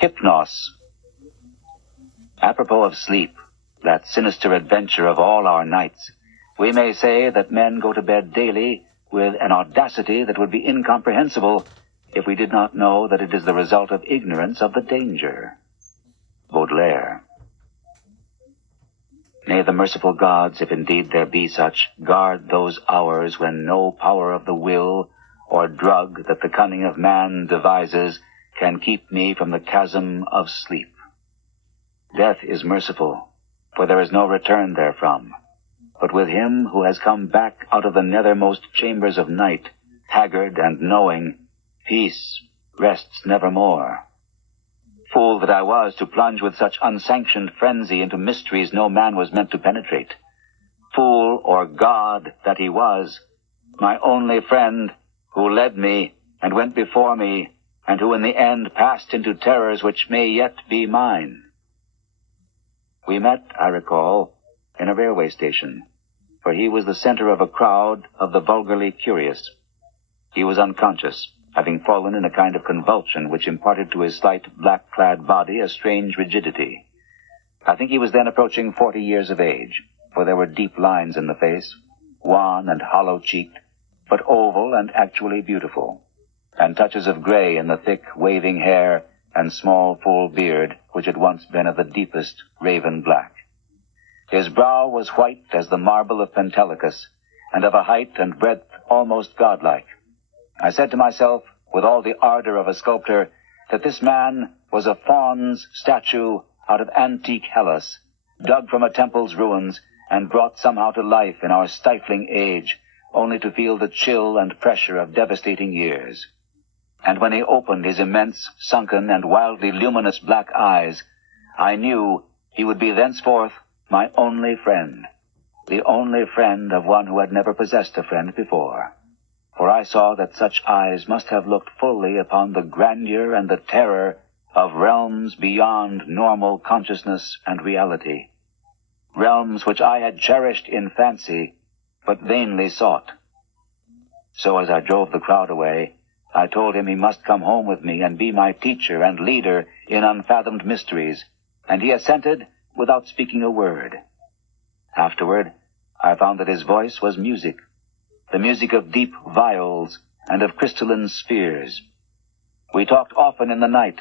Hypnos. Apropos of sleep, that sinister adventure of all our nights, we may say that men go to bed daily with an audacity that would be incomprehensible if we did not know that it is the result of ignorance of the danger. Baudelaire. May the merciful gods, if indeed there be such, guard those hours when no power of the will or drug that the cunning of man devises can keep me from the chasm of sleep. Death is merciful, for there is no return therefrom. But with him who has come back out of the nethermost chambers of night, haggard and knowing, peace rests nevermore. Fool that I was to plunge with such unsanctioned frenzy into mysteries no man was meant to penetrate. Fool or god that he was, my only friend, who led me and went before me, and who in the end passed into terrors which may yet be mine. We met, I recall, in a railway station, for he was the center of a crowd of the vulgarly curious. He was unconscious, having fallen in a kind of convulsion which imparted to his slight black-clad body a strange rigidity. I think he was then approaching 40 years of age, for there were deep lines in the face, wan and hollow-cheeked, but oval and actually beautiful, and touches of gray in the thick, waving hair and small, full beard, which had once been of the deepest raven black. His brow was white as the marble of Pentelicus, and of a height and breadth almost godlike. I said to myself, with all the ardor of a sculptor, that this man was a faun's statue out of antique Hellas, dug from a temple's ruins and brought somehow to life in our stifling age, only to feel the chill and pressure of devastating years. And when he opened his immense, sunken, and wildly luminous black eyes, I knew he would be thenceforth my only friend, the only friend of one who had never possessed a friend before. For I saw that such eyes must have looked fully upon the grandeur and the terror of realms beyond normal consciousness and reality, realms which I had cherished in fancy, but vainly sought. So as I drove the crowd away, I told him he must come home with me and be my teacher and leader in unfathomed mysteries, and he assented without speaking a word. Afterward, I found that his voice was music, the music of deep viols and of crystalline spheres. We talked often in the night,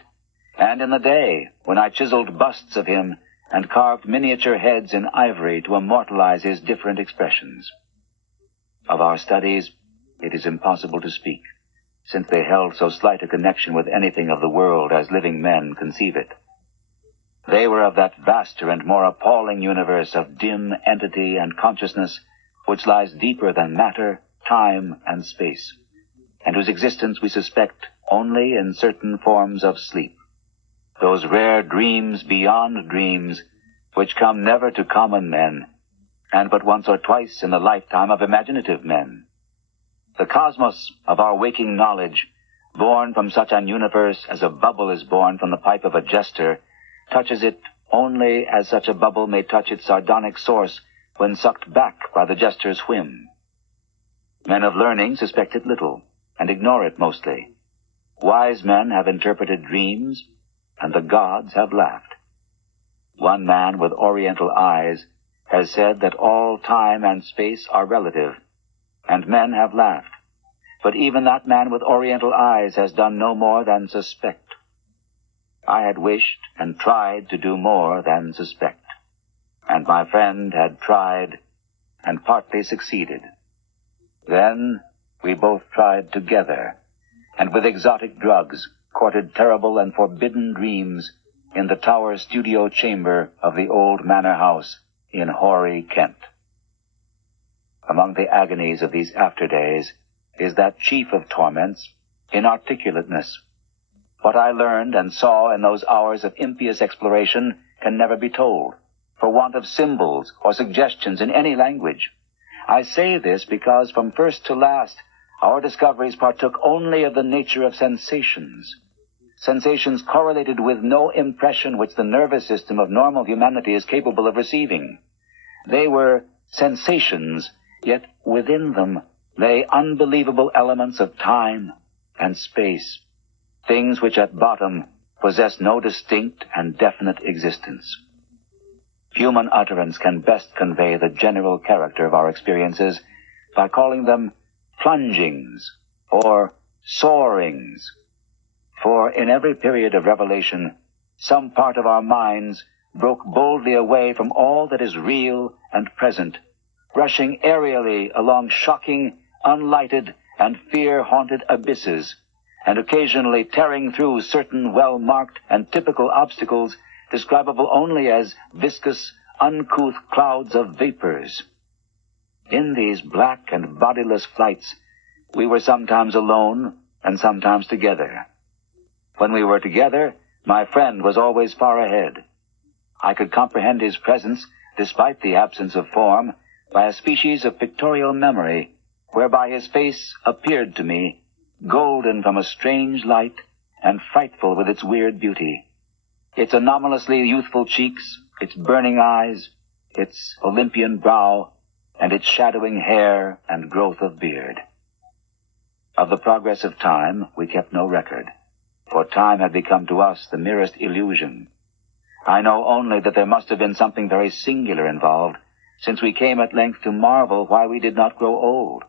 and in the day, when I chiseled busts of him and carved miniature heads in ivory to immortalize his different expressions. Of our studies, it is impossible to speak, since they held so slight a connection with anything of the world as living men conceive it. They were of that vaster and more appalling universe of dim entity and consciousness which lies deeper than matter, time, and space, and whose existence we suspect only in certain forms of sleep, those rare dreams beyond dreams which come never to common men, and but once or twice in the lifetime of imaginative men. The cosmos of our waking knowledge, born from such an universe as a bubble is born from the pipe of a jester, touches it only as such a bubble may touch its sardonic source when sucked back by the jester's whim. Men of learning suspect it little, and ignore it mostly. Wise men have interpreted dreams, and the gods have laughed. One man with oriental eyes has said that all time and space are relative, and men have laughed. But even that man with oriental eyes has done no more than suspect. I had wished and tried to do more than suspect, and my friend had tried and partly succeeded. Then we both tried together, and with exotic drugs courted terrible and forbidden dreams in the tower studio chamber of the old manor house in hoary Kent. Among the agonies of these after days is that chief of torments, inarticulateness. What I learned and saw in those hours of impious exploration can never be told, for want of symbols or suggestions in any language. I say this because from first to last, our discoveries partook only of the nature of sensations, sensations correlated with no impression which the nervous system of normal humanity is capable of receiving. They were sensations, yet within them lay unbelievable elements of time and space, things which at bottom possess no distinct and definite existence. Human utterance can best convey the general character of our experiences by calling them plungings or soarings. For in every period of revelation, some part of our minds broke boldly away from all that is real and present, rushing aerially along shocking, unlighted, and fear-haunted abysses, and occasionally tearing through certain well-marked and typical obstacles describable only as viscous, uncouth clouds of vapors. In these black and bodiless flights, we were sometimes alone and sometimes together. When we were together, my friend was always far ahead. I could comprehend his presence, despite the absence of form, by a species of pictorial memory, whereby his face appeared to me, golden from a strange light and frightful with its weird beauty. Its anomalously youthful cheeks, its burning eyes, its Olympian brow, and its shadowing hair and growth of beard. Of the progress of time we kept no record, for time had become to us the merest illusion. I know only that there must have been something very singular involved, since we came at length to marvel why we did not grow old.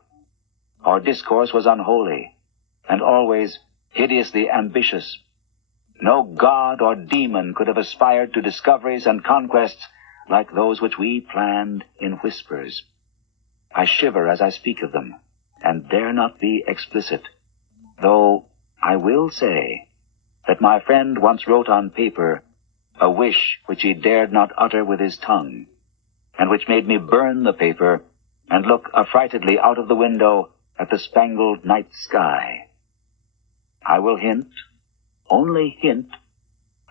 Our discourse was unholy, and always hideously ambitious. No god or demon could have aspired to discoveries and conquests like those which we planned in whispers. I shiver as I speak of them, and dare not be explicit, though I will say that my friend once wrote on paper a wish which he dared not utter with his tongue, and which made me burn the paper and look affrightedly out of the window at the spangled night sky. I will hint, only hint,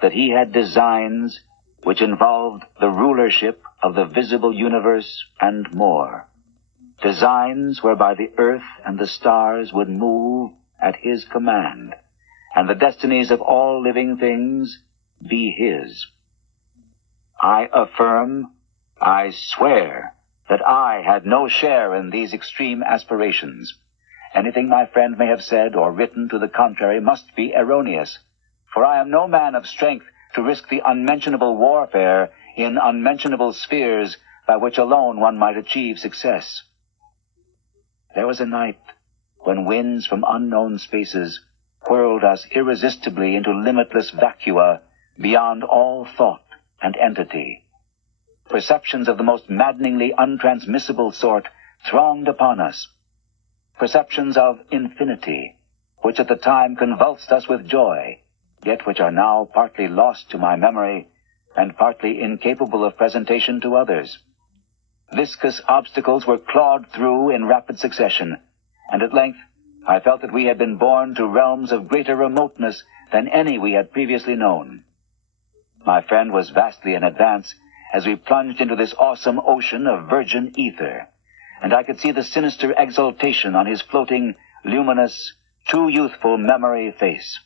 that he had designs which involved the rulership of the visible universe and more. Designs whereby the earth and the stars would move at his command, and the destinies of all living things be his. I affirm, I swear, that I had no share in these extreme aspirations. Anything my friend may have said or written to the contrary must be erroneous, for I am no man of strength to risk the unmentionable warfare in unmentionable spheres by which alone one might achieve success. There was a night when winds from unknown spaces whirled us irresistibly into limitless vacua beyond all thought and entity. Perceptions of the most maddeningly untransmissible sort thronged upon us. Perceptions of infinity, which at the time convulsed us with joy, yet which are now partly lost to my memory and partly incapable of presentation to others. Viscous obstacles were clawed through in rapid succession, and at length I felt that we had been borne to realms of greater remoteness than any we had previously known. My friend was vastly in advance as we plunged into this awesome ocean of virgin ether, and I could see the sinister exultation on his floating, luminous, too youthful memory face.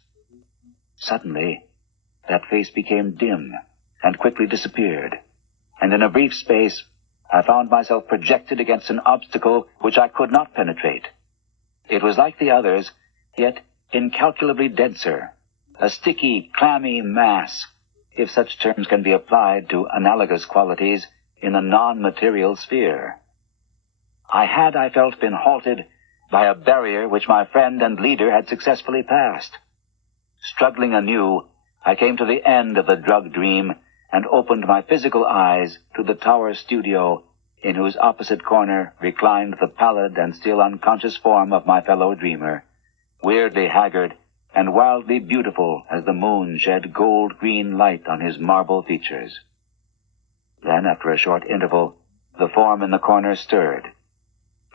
Suddenly, that face became dim and quickly disappeared, and in a brief space I found myself projected against an obstacle which I could not penetrate. It was like the others, yet incalculably denser, a sticky, clammy mass, if such terms can be applied to analogous qualities in a non-material sphere. I felt, been halted by a barrier which my friend and leader had successfully passed. Struggling anew, I came to the end of the drug dream and opened my physical eyes to the tower studio, in whose opposite corner reclined the pallid and still unconscious form of my fellow dreamer, weirdly haggard and wildly beautiful as the moon shed gold-green light on his marble features. Then, after a short interval, the form in the corner stirred,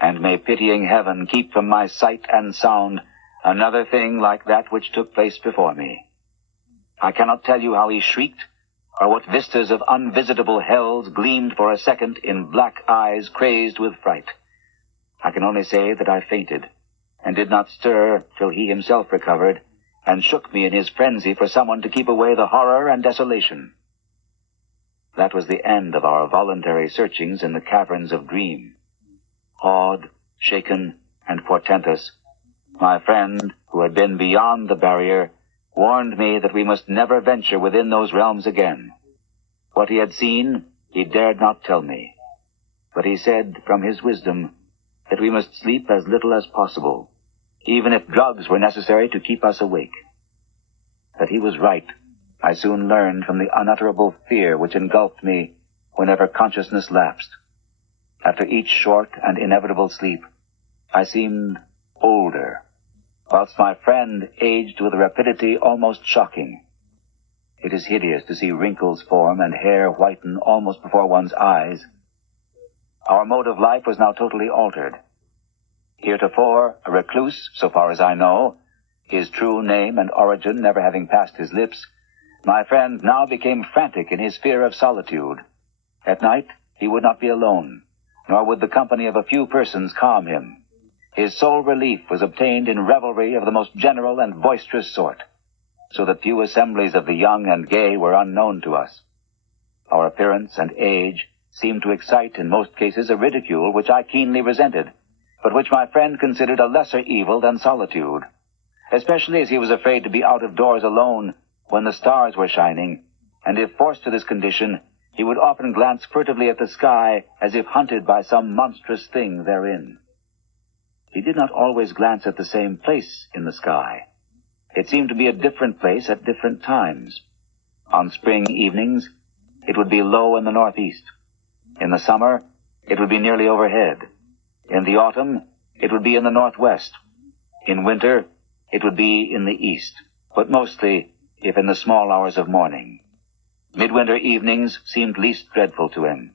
and may pitying heaven keep from my sight and sound another thing like that which took place before me. I cannot tell you how he shrieked, or what vistas of unvisitable hells gleamed for a second in black eyes crazed with fright. I can only say that I fainted, and did not stir till he himself recovered, and shook me in his frenzy for someone to keep away the horror and desolation. That was the end of our voluntary searchings in the caverns of dream. Awed, shaken, and portentous, my friend, who had been beyond the barrier, warned me that we must never venture within those realms again. What he had seen, he dared not tell me. But he said, from his wisdom, that we must sleep as little as possible, even if drugs were necessary to keep us awake. That he was right, I soon learned from the unutterable fear which engulfed me whenever consciousness lapsed. After each short and inevitable sleep, I seemed older, whilst my friend aged with a rapidity almost shocking. It is hideous to see wrinkles form and hair whiten almost before one's eyes. Our mode of life was now totally altered. Heretofore a recluse, so far as I know, his true name and origin never having passed his lips, my friend now became frantic in his fear of solitude. At night he would not be alone, nor would the company of a few persons calm him. His sole relief was obtained in revelry of the most general and boisterous sort, so that few assemblies of the young and gay were unknown to us. Our appearance and age seemed to excite in most cases a ridicule which I keenly resented, but which my friend considered a lesser evil than solitude, especially as he was afraid to be out of doors alone when the stars were shining, and if forced to this condition, he would often glance furtively at the sky as if hunted by some monstrous thing therein. He did not always glance at the same place in the sky. It seemed to be a different place at different times. On spring evenings, it would be low in the northeast. In the summer, it would be nearly overhead. In the autumn, it would be in the northwest. In winter, it would be in the east, but mostly if in the small hours of morning. Midwinter evenings seemed least dreadful to him.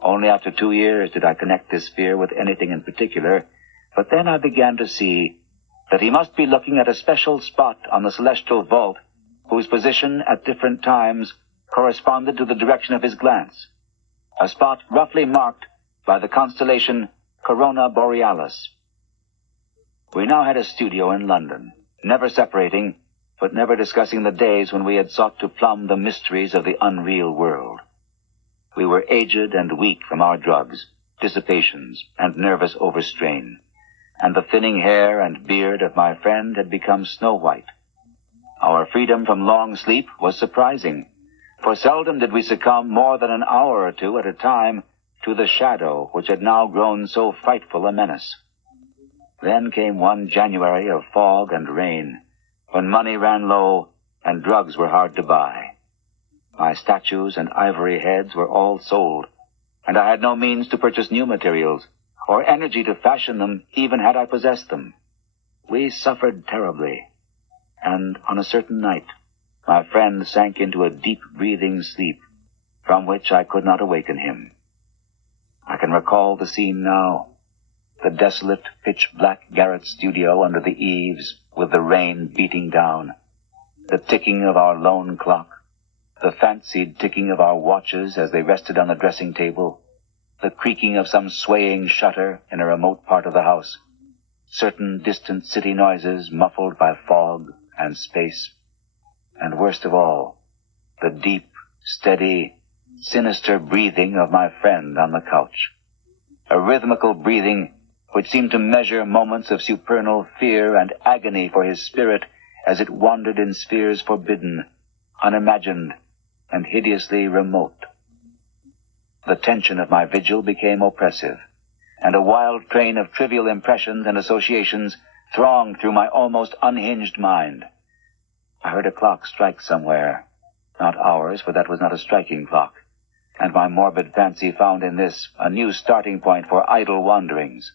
Only after 2 years did I connect this fear with anything in particular, but then I began to see that he must be looking at a special spot on the celestial vault whose position at different times corresponded to the direction of his glance, a spot roughly marked by the constellation Corona Borealis. We now had a studio in London, never separating, but never discussing the days when we had sought to plumb the mysteries of the unreal world. We were aged and weak from our drugs, dissipations, and nervous overstrain, and the thinning hair and beard of my friend had become snow-white. Our freedom from long sleep was surprising, for seldom did we succumb more than an hour or two at a time to the shadow which had now grown so frightful a menace. Then came one January of fog and rain, when money ran low and drugs were hard to buy. My statues and ivory heads were all sold, and I had no means to purchase new materials, or energy to fashion them, even had I possessed them. We suffered terribly, and on a certain night, my friend sank into a deep-breathing sleep, from which I could not awaken him. I can recall the scene now, the desolate, pitch-black garret studio under the eaves, with the rain beating down, the ticking of our lone clock, the fancied ticking of our watches as they rested on the dressing table, the creaking of some swaying shutter in a remote part of the house, certain distant city noises muffled by fog and space, and worst of all, the deep, steady, sinister breathing of my friend on the couch, a rhythmical breathing which seemed to measure moments of supernal fear and agony for his spirit as it wandered in spheres forbidden, unimagined, and hideously remote. The tension of my vigil became oppressive, and a wild train of trivial impressions and associations thronged through my almost unhinged mind. I heard a clock strike somewhere, not ours, for that was not a striking clock, and my morbid fancy found in this a new starting point for idle wanderings.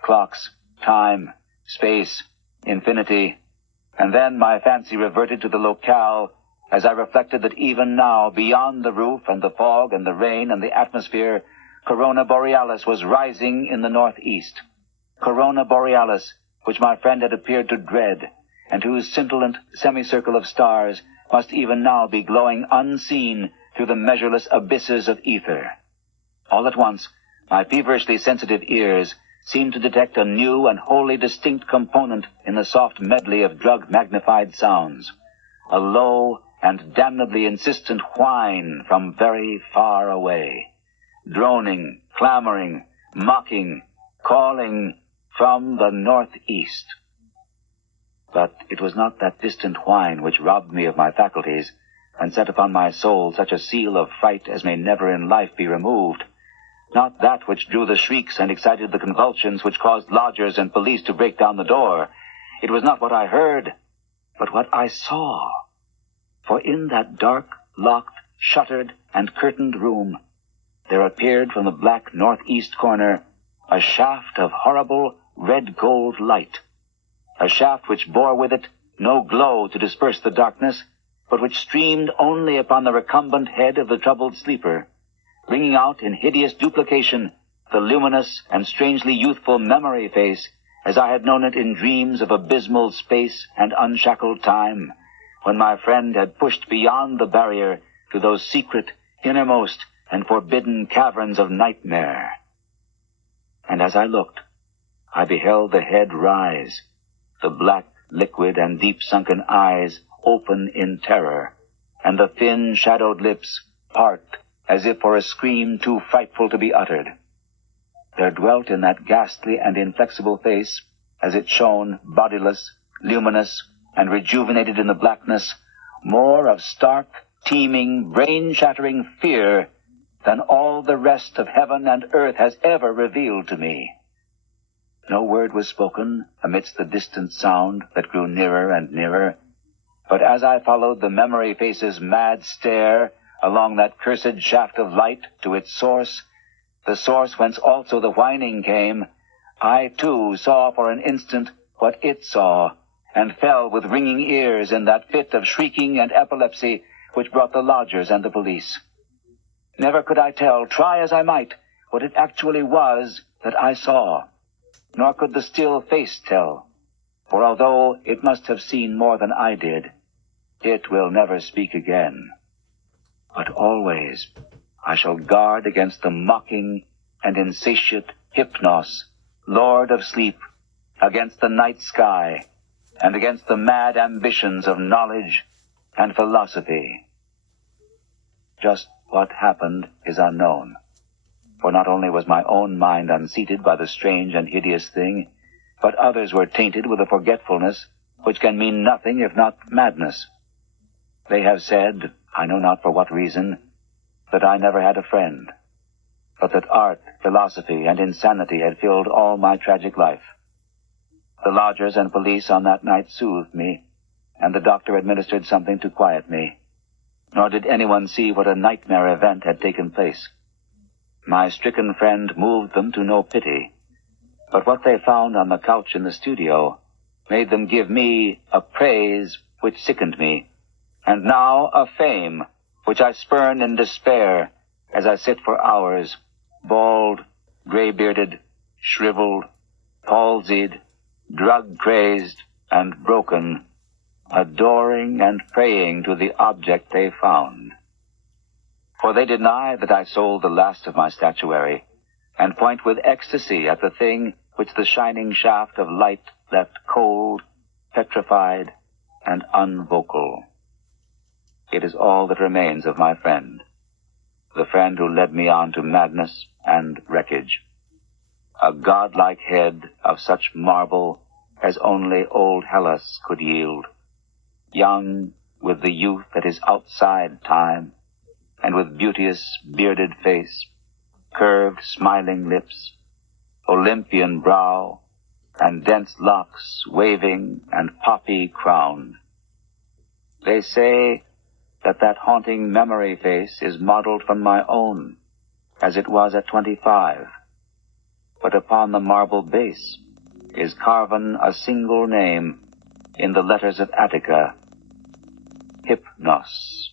Clocks, time, space, infinity, and then my fancy reverted to the locale as I reflected that even now, beyond the roof and the fog and the rain and the atmosphere, Corona Borealis was rising in the northeast. Corona Borealis, which my friend had appeared to dread, and whose scintillant semicircle of stars must even now be glowing unseen through the measureless abysses of ether. All at once, my feverishly sensitive ears seemed to detect a new and wholly distinct component in the soft medley of drug-magnified sounds, a low and damnably insistent whine from very far away, droning, clamoring, mocking, calling from the northeast. But it was not that distant whine which robbed me of my faculties, and set upon my soul such a seal of fright as may never in life be removed. Not that which drew the shrieks and excited the convulsions which caused lodgers and police to break down the door. It was not what I heard, but what I saw. For in that dark, locked, shuttered, and curtained room, there appeared from the black northeast corner a shaft of horrible red-gold light, a shaft which bore with it no glow to disperse the darkness, but which streamed only upon the recumbent head of the troubled sleeper, bringing out in hideous duplication the luminous and strangely youthful memory face as I had known it in dreams of abysmal space and unshackled time, when my friend had pushed beyond the barrier to those secret, innermost, and forbidden caverns of nightmare. And as I looked, I beheld the head rise, the black, liquid, and deep-sunken eyes open in terror, and the thin, shadowed lips part as if for a scream too frightful to be uttered. There dwelt in that ghastly and inflexible face, as it shone, bodiless, luminous, and rejuvenated in the blackness, more of stark, teeming, brain-shattering fear than all the rest of heaven and earth has ever revealed to me. No word was spoken amidst the distant sound that grew nearer and nearer, but as I followed the memory face's mad stare along that cursed shaft of light to its source, the source whence also the whining came, I too saw for an instant what it saw, and fell with ringing ears in that fit of shrieking and epilepsy which brought the lodgers and the police. Never could I tell, try as I might, what it actually was that I saw, nor could the still face tell, for although it must have seen more than I did, it will never speak again. But always I shall guard against the mocking and insatiate Hypnos, lord of sleep, against the night sky, and against the mad ambitions of knowledge and philosophy. Just what happened is unknown, for not only was my own mind unseated by the strange and hideous thing, but others were tainted with a forgetfulness which can mean nothing if not madness. They have said, I know not for what reason, that I never had a friend, but that art, philosophy, and insanity had filled all my tragic life. The lodgers and police on that night soothed me, and the doctor administered something to quiet me, nor did anyone see what a nightmare event had taken place. My stricken friend moved them to no pity, but what they found on the couch in the studio made them give me a praise which sickened me, and now a fame which I spurn in despair as I sit for hours, bald, gray-bearded, shriveled, palsied, drug-crazed, and broken, adoring and praying to the object they found. For they deny that I sold the last of my statuary, and point with ecstasy at the thing which the shining shaft of light left cold, petrified, and unvocal. It is all that remains of my friend, the friend who led me on to madness and wreckage. A godlike head of such marble as only old Hellas could yield, young with the youth that is outside time, and with beauteous bearded face, curved smiling lips, Olympian brow, and dense locks waving and poppy crowned. They say that haunting memory face is modeled from my own, as it was at 25. But upon the marble base is carven a single name in the letters of Attica, Hypnos.